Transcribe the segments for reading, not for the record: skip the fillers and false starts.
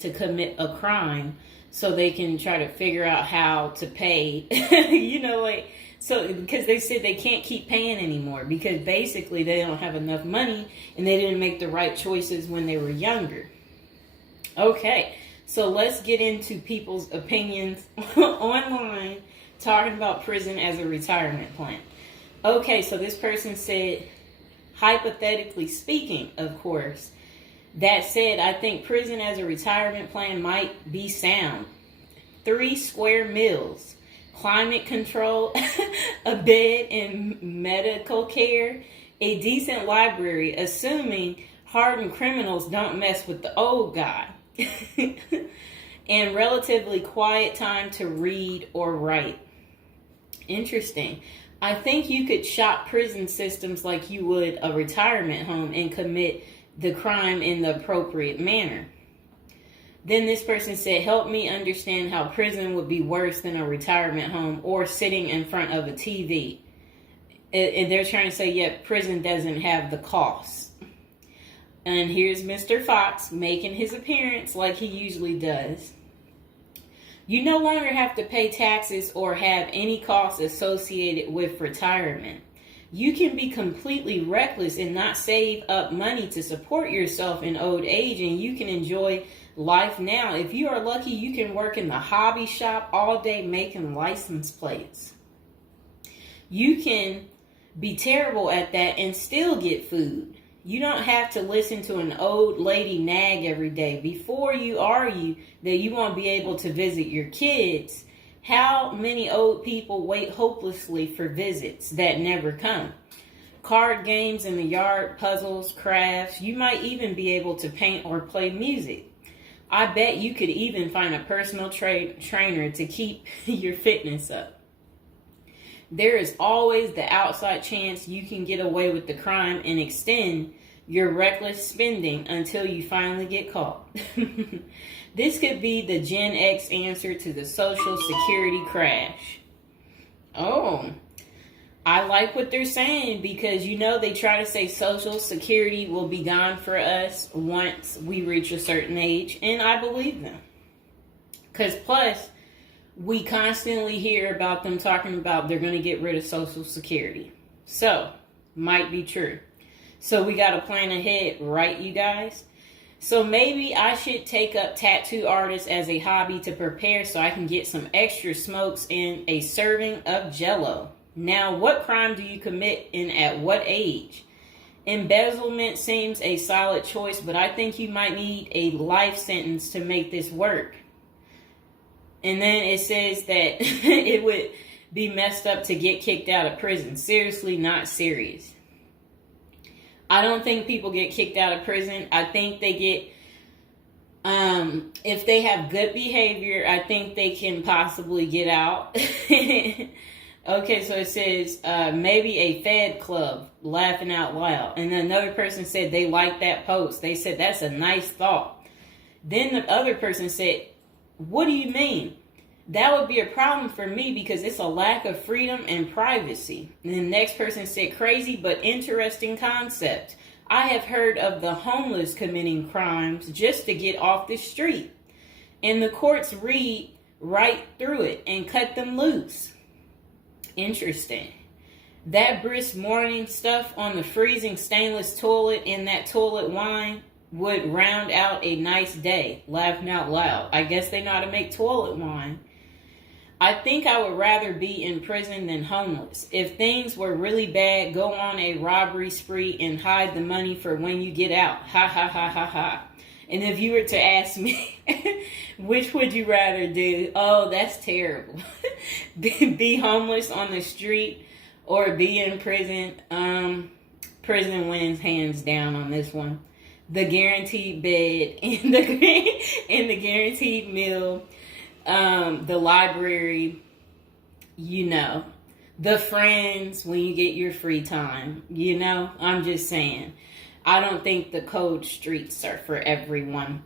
to commit a crime so they can try to figure out how to pay. So because they said they can't keep paying anymore because basically they don't have enough money and they didn't make the right choices when they were younger. Okay, so let's get into people's opinions online talking about prison as a retirement plan. Okay, so this person said, hypothetically speaking, of course, that said, I think prison as a retirement plan might be sound. 3 square meals, climate control, a bed and medical care, a decent library, assuming hardened criminals don't mess with the old guy, and relatively quiet time to read or write. Interesting. I think you could shop prison systems like you would a retirement home and commit the crime in the appropriate manner. Then this person said, help me understand how prison would be worse than a retirement home or sitting in front of a TV. And they're trying to say, yeah, prison doesn't have the costs. And here's Mr. Fox making his appearance like he usually does. You no longer have to pay taxes or have any costs associated with retirement. You can be completely reckless and not save up money to support yourself in old age, and you can enjoy life now. If you are lucky, you can work in the hobby shop all day making license plates. You can be terrible at that and still get food. You don't have to listen to an old lady nag every day before you argue that you won't be able to visit your kids. How many old people wait hopelessly for visits that never come? Card games in the yard, puzzles, crafts. You might even be able to paint or play music. I bet you could even find a personal trainer to keep your fitness up. There is always the outside chance you can get away with the crime and extend your reckless spending until you finally get caught. This could be the Gen X answer to the Social Security crash. Oh, I like what they're saying because, they try to say Social Security will be gone for us once we reach a certain age. And I believe them. Because plus, we constantly hear about them talking about they're going to get rid of Social Security. So, might be true. So we got to plan ahead, right, you guys? So maybe I should take up tattoo artists as a hobby to prepare so I can get some extra smokes and a serving of Jell-O. Now, what crime do you commit and at what age? Embezzlement seems a solid choice, but I think you might need a life sentence to make this work. And then it says that it would be messed up to get kicked out of prison. Seriously, not serious. I don't think people get kicked out of prison. I think they get, if they have good behavior, I think they can possibly get out. Okay, so it says maybe a Fed club, laughing out loud. And then another person said they liked that post. They said that's a nice thought. Then the other person said, what do you mean? That would be a problem for me because it's a lack of freedom and privacy. And the next person said, crazy but interesting concept. I have heard of the homeless committing crimes just to get off the street. And the courts read right through it and cut them loose. Interesting. That brisk morning stuff on the freezing stainless toilet and that toilet wine would round out a nice day. Laughing out loud. I guess they know how to make toilet wine. I think I would rather be in prison than homeless. If things were really bad, go on a robbery spree and hide the money for when you get out. Ha ha ha ha ha. And if you were to ask me, which would you rather do? Oh, that's terrible. Be homeless on the street or be in prison? Prison wins hands down on this one. The guaranteed bed and the guaranteed meal. The library, the friends when you get your free time, I'm just saying, I don't think the cold streets are for everyone.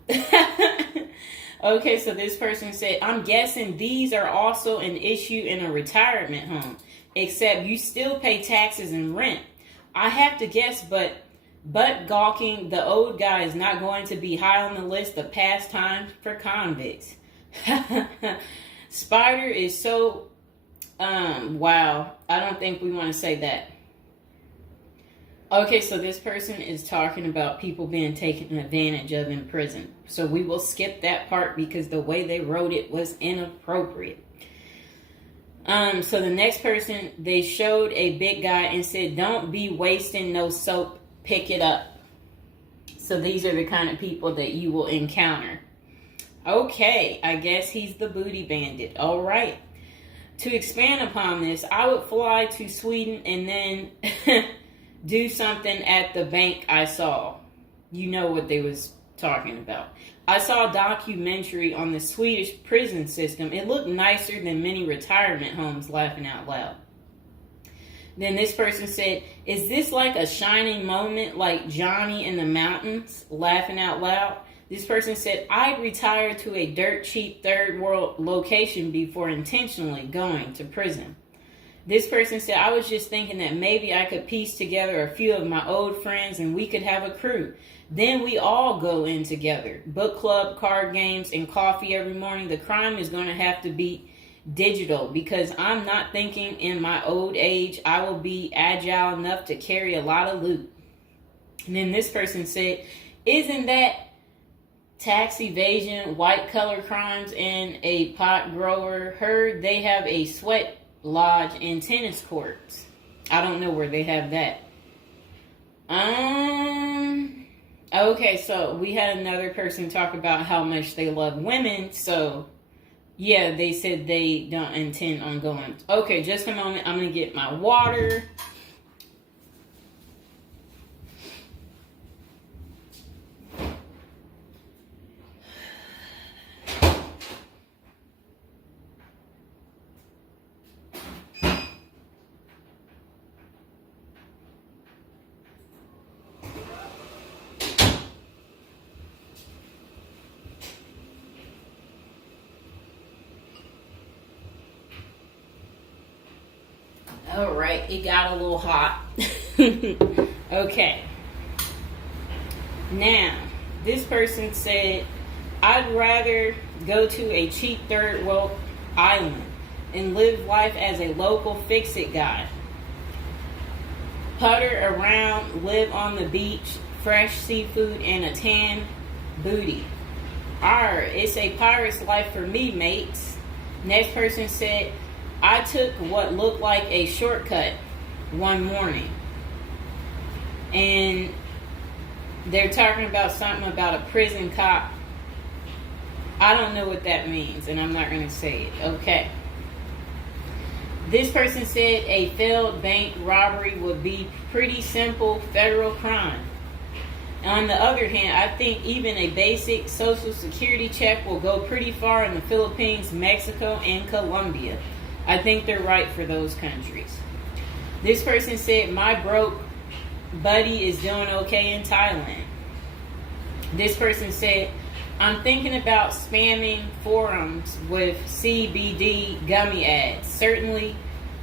Okay, so this person said, I'm guessing these are also an issue in a retirement home, except you still pay taxes and rent. I have to guess, but But gawking, the old guy is not going to be high on the list of pastimes for convicts. Spider is so, wow. I don't think we want to say that. Okay, so this person is talking about people being taken advantage of in prison. So we will skip that part because the way they wrote it was inappropriate. So the next person, they showed a big guy and said, "Don't be wasting no soap, pick it up." So these are the kind of people that you will encounter. Okay, I guess he's the booty bandit. All right. To expand upon this, I would fly to Sweden and then do something at the bank I saw. You know what they was talking about. I saw a documentary on the Swedish prison system. It looked nicer than many retirement homes, laughing out loud. Then this person said, "Is this like a shining moment like Johnny in the Mountains?" Laughing out loud. This person said, "I'd retire to a dirt cheap third world location before intentionally going to prison." This person said, "I was just thinking that maybe I could piece together a few of my old friends and we could have a crew. Then we all go in together. Book club, card games, and coffee every morning. The crime is going to have to be digital because I'm not thinking in my old age I will be agile enough to carry a lot of loot." And then this person said, "Isn't that tax evasion, white collar crimes, and a pot grower? Heard they have a sweat lodge and tennis courts." I don't know where they have that. Okay, so we had another person talk about how much they love women. So, yeah, they said they don't intend on going. Okay, just a moment. I'm going to get my water. All right, it got a little hot. Okay. Now, this person said, "I'd rather go to a cheap third world island and live life as a local fix-it guy. Putter around, live on the beach, fresh seafood, and a tan booty. Arr, it's a pirate's life for me, mates." Next person said, "I took what looked like a shortcut one morning." And they're talking about something about a prison cop. I don't know what that means, and I'm not going to say it. Okay. This person said a failed bank robbery would be pretty simple federal crime. On the other hand, I think even a basic social security check will go pretty far in the Philippines, Mexico, and Colombia. I think they're right for those countries. This person said, "My broke buddy is doing okay in Thailand." This person said, "I'm thinking about spamming forums with CBD gummy ads. Certainly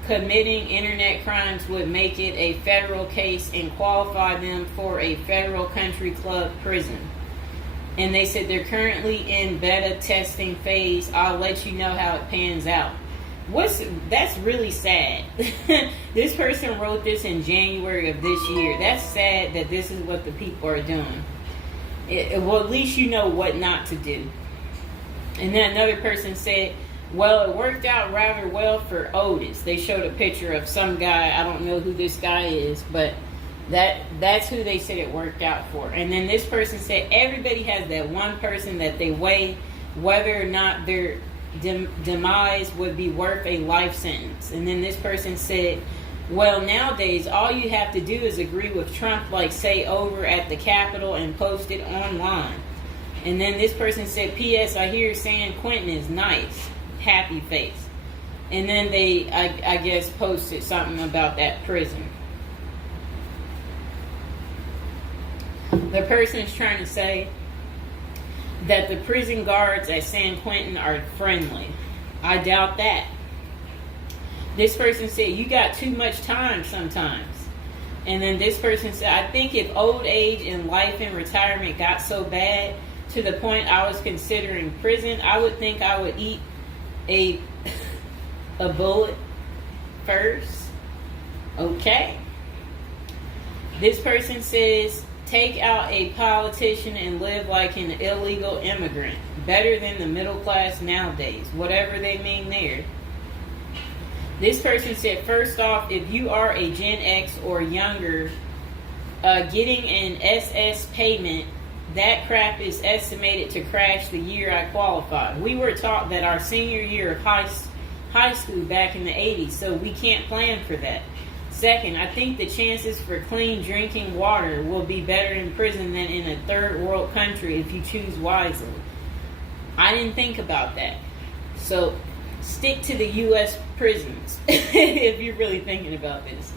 committing internet crimes would make it a federal case and qualify them for a federal country club prison." And they said they're currently in beta testing phase. I'll let you know how it pans out. That's really sad. This person wrote this in January of this year. That's sad that this is what the people are doing. Well, at least you know what not to do. And then another person said, "Well, it worked out rather well for Otis." They showed a picture of some guy. I don't know who this guy is, but that's who they said it worked out for. And then this person said everybody has that one person that they weigh whether or not their demise would be worth a life sentence. And then this person said, "Well, nowadays all you have to do is agree with Trump, like say over at the Capitol and post it online." And then this person said, "P.S. I hear San Quentin is nice. Happy face." And then they, I guess, posted something about that prison. The person is trying to say that the prison guards at San Quentin are friendly. I doubt that. This person said, "You got too much time sometimes." And then this person said, I think if old age and life and retirement got so bad to the point I was considering prison, I would think I would eat a bullet first. Okay. This person says, take out a politician and live like an illegal immigrant. Better than the middle class nowadays. Whatever they mean there. This person said, first off, if you are a Gen X or younger, getting an SS payment, that crap is estimated to crash the year I qualified. We were taught that our senior year of high school back in the 80s, so we can't plan for that. Second, I think the chances for clean drinking water will be better in prison than in a third world country if you choose wisely. I didn't think about that. So stick to the U.S. prisons if you're really thinking about this.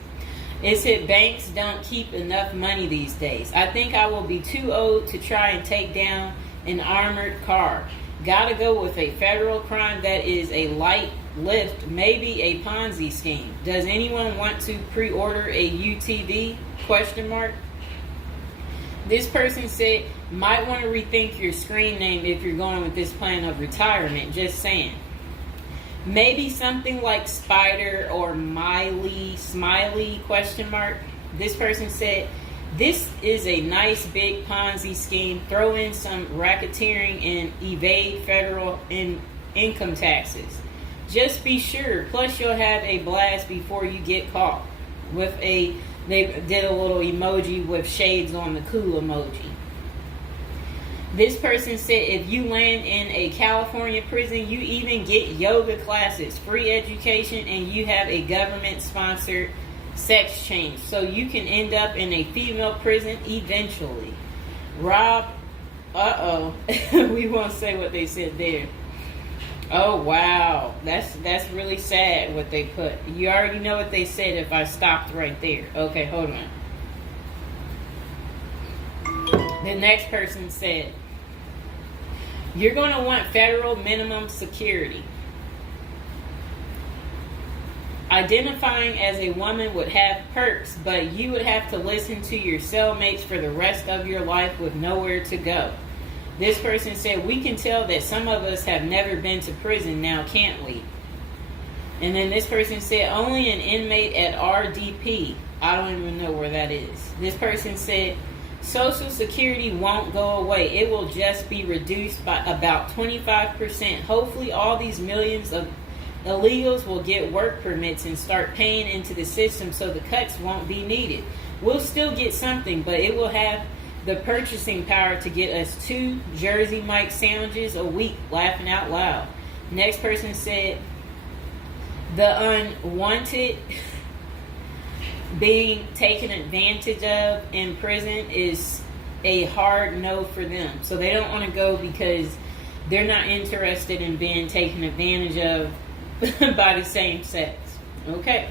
It said banks don't keep enough money these days. I think I will be too old to try and take down an armored car. Gotta go with a federal crime that is a light lift, maybe a Ponzi scheme. Does anyone want to pre-order a UTV? Question mark. This person said, might want to rethink your screen name if you're going with this plan of retirement. Just saying. Maybe something like Spider or Smiley, question mark. This person said, this is a nice big Ponzi scheme. Throw in some racketeering and evade federal income taxes. Just be sure. Plus you'll have a blast before you get caught. They did a little emoji with shades on the cool emoji. This person said if you land in a California prison, you even get yoga classes, free education, and you have a government-sponsored sex change. So you can end up in a female prison eventually. Rob, we won't say what they said there. Oh, wow. That's really sad what they put. You already know what they said if I stopped right there. Okay, hold on. The next person said, you're going to want federal minimum security. Identifying as a woman would have perks, but you would have to listen to your cellmates for the rest of your life with nowhere to go. This person said, we can tell that some of us have never been to prison now, can't we? And then this person said, only an inmate at RDP. I don't even know where that is. This person said, Social Security won't go away. It will just be reduced by about 25%. Hopefully all these millions of illegals will get work permits and start paying into the system so the cuts won't be needed. We'll still get something, but it will have the purchasing power to get us 2 Jersey Mike sandwiches a week, laughing out loud. Next person said, the unwanted being taken advantage of in prison is a hard no for them. So they don't want to go because they're not interested in being taken advantage of by the same sex. Okay,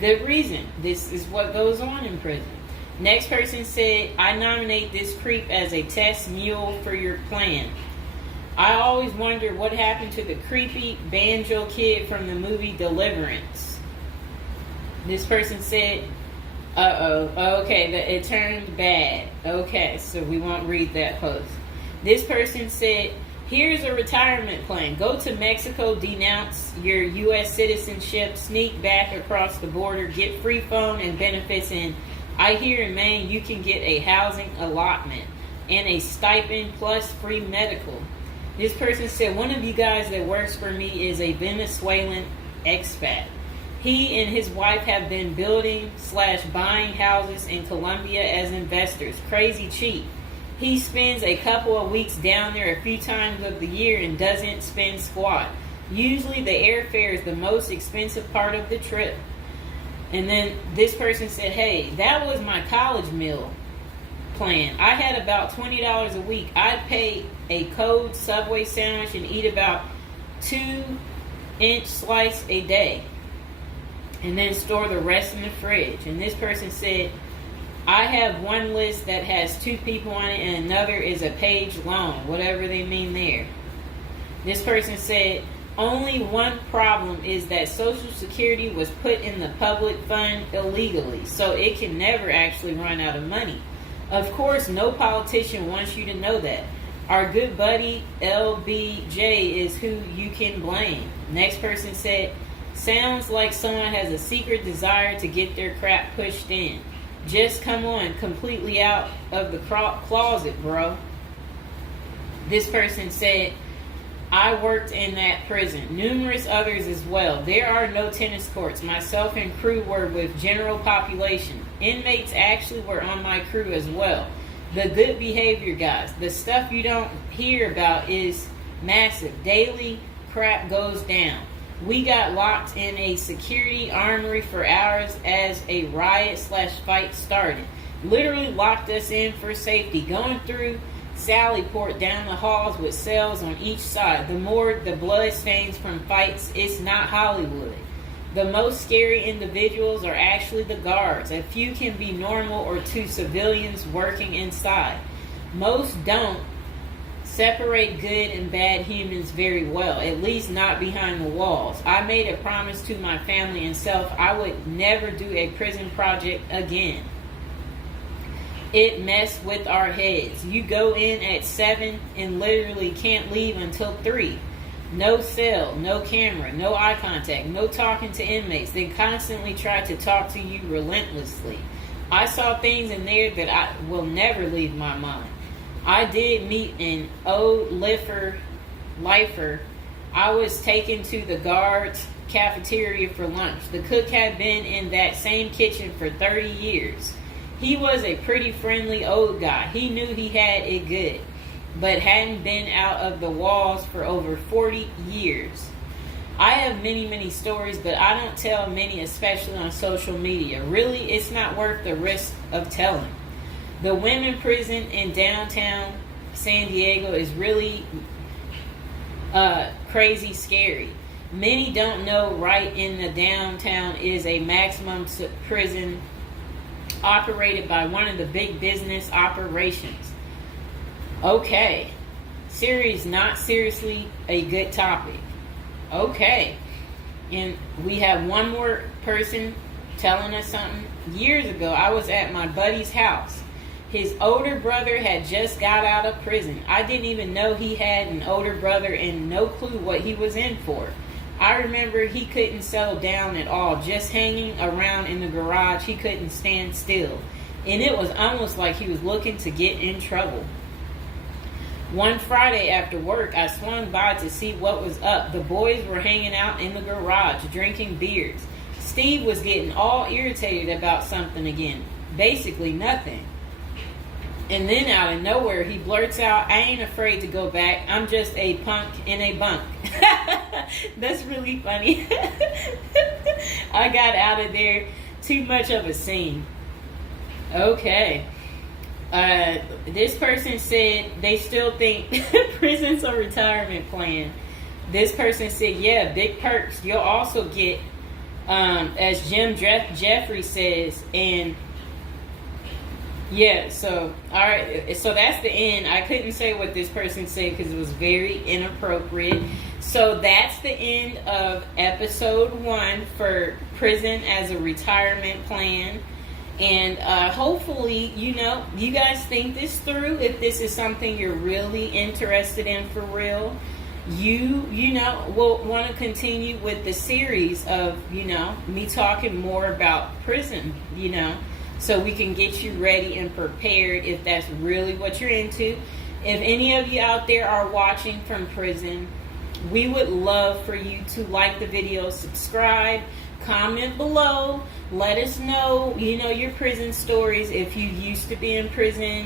good reason. This is what goes on in prison. Next person said, I nominate this creep as a test mule for your plan. I always wonder what happened to the creepy banjo kid from the movie Deliverance. This person said, okay, it turned bad. Okay, so we won't read that post. This person said, here's a retirement plan. Go to Mexico, denounce your U.S. citizenship, sneak back across the border, get free phone and benefits, and I hear in Maine you can get a housing allotment and a stipend plus free medical. This person said, one of you guys that works for me is a Venezuelan expat. He and his wife have been building/buying houses in Colombia as investors. Crazy cheap. He spends a couple of weeks down there a few times of the year and doesn't spend squat. Usually the airfare is the most expensive part of the trip. And then this person said, hey, that was my college meal plan. I had about $20 a week. I'd pay a cold Subway sandwich and eat about 2-inch slice a day. And then store the rest in the fridge. And this person said, I have one list that has 2 people on it and another is a page long. Whatever they mean there. This person said, Only one problem is that Social Security was put in the public fund illegally, so it can never actually run out of money. Of course, no politician wants you to know that. Our good buddy LBJ is who you can blame. Next person said, sounds like someone has a secret desire to get their crap pushed in. Just come on, completely out of the closet, bro. This person said, I worked in that prison. Numerous others as well. There are no tennis courts. Myself and crew were with general population. Inmates actually were on my crew as well. The good behavior guys. The stuff you don't hear about is massive. Daily crap goes down. We got locked in a security armory for hours as a riot/fight started. Literally locked us in for safety. Going through Sallyport down the halls with cells on each side. The more the blood stains from fights, it's not Hollywood. The most scary individuals are actually the guards. A few can be normal or two civilians working inside. Most don't separate good and bad humans very well, at least not behind the walls. I made a promise to my family and self I would never do a prison project again. It messed with our heads. You go in at 7 and literally can't leave until 3. No cell, no camera, no eye contact, no talking to inmates. They constantly try to talk to you relentlessly. I saw things in there that I will never leave my mind. I did meet an old lifer. I was taken to the guards' cafeteria for lunch. The cook had been in that same kitchen for 30 years. He was a pretty friendly old guy. He knew he had it good, but hadn't been out of the walls for over 40 years. I have many, many stories, but I don't tell many, especially on social media. Really, it's not worth the risk of telling. The women prison in downtown San Diego is really crazy scary. Many don't know right in the downtown is a maximum prison operated by one of the big business operations. Okay. Series not seriously a good topic. Okay. And we have one more person telling us something. Years ago, I was at my buddy's house. His older brother had just got out of prison. I didn't even know he had an older brother and no clue what he was in for. I remember he couldn't settle down at all, just hanging around in the garage. He couldn't stand still. And it was almost like he was looking to get in trouble. One Friday after work, I swung by to see what was up. The boys were hanging out in the garage, drinking beers. Steve was getting all irritated about something again. Basically nothing. And then out of nowhere, he blurts out, I ain't afraid to go back. I'm just a punk in a bunk. That's really funny. I got out of there. Too much of a scene. Okay. This person said they still think prison's a retirement plan. This person said, yeah, big perks. You'll also get, as Jim Jeffrey says, and yeah, so, all right, so that's the end. I couldn't say what this person said because it was very inappropriate. So that's the end of episode 1 for prison as a retirement plan. And hopefully, you guys think this through. If this is something you're really interested in for real, you will want to continue with the series of, me talking more about prison, so we can get you ready and prepared if that's really what you're into. If any of you out there are watching from prison, we would love for you to like the video, subscribe, comment below, let us know, your prison stories if you used to be in prison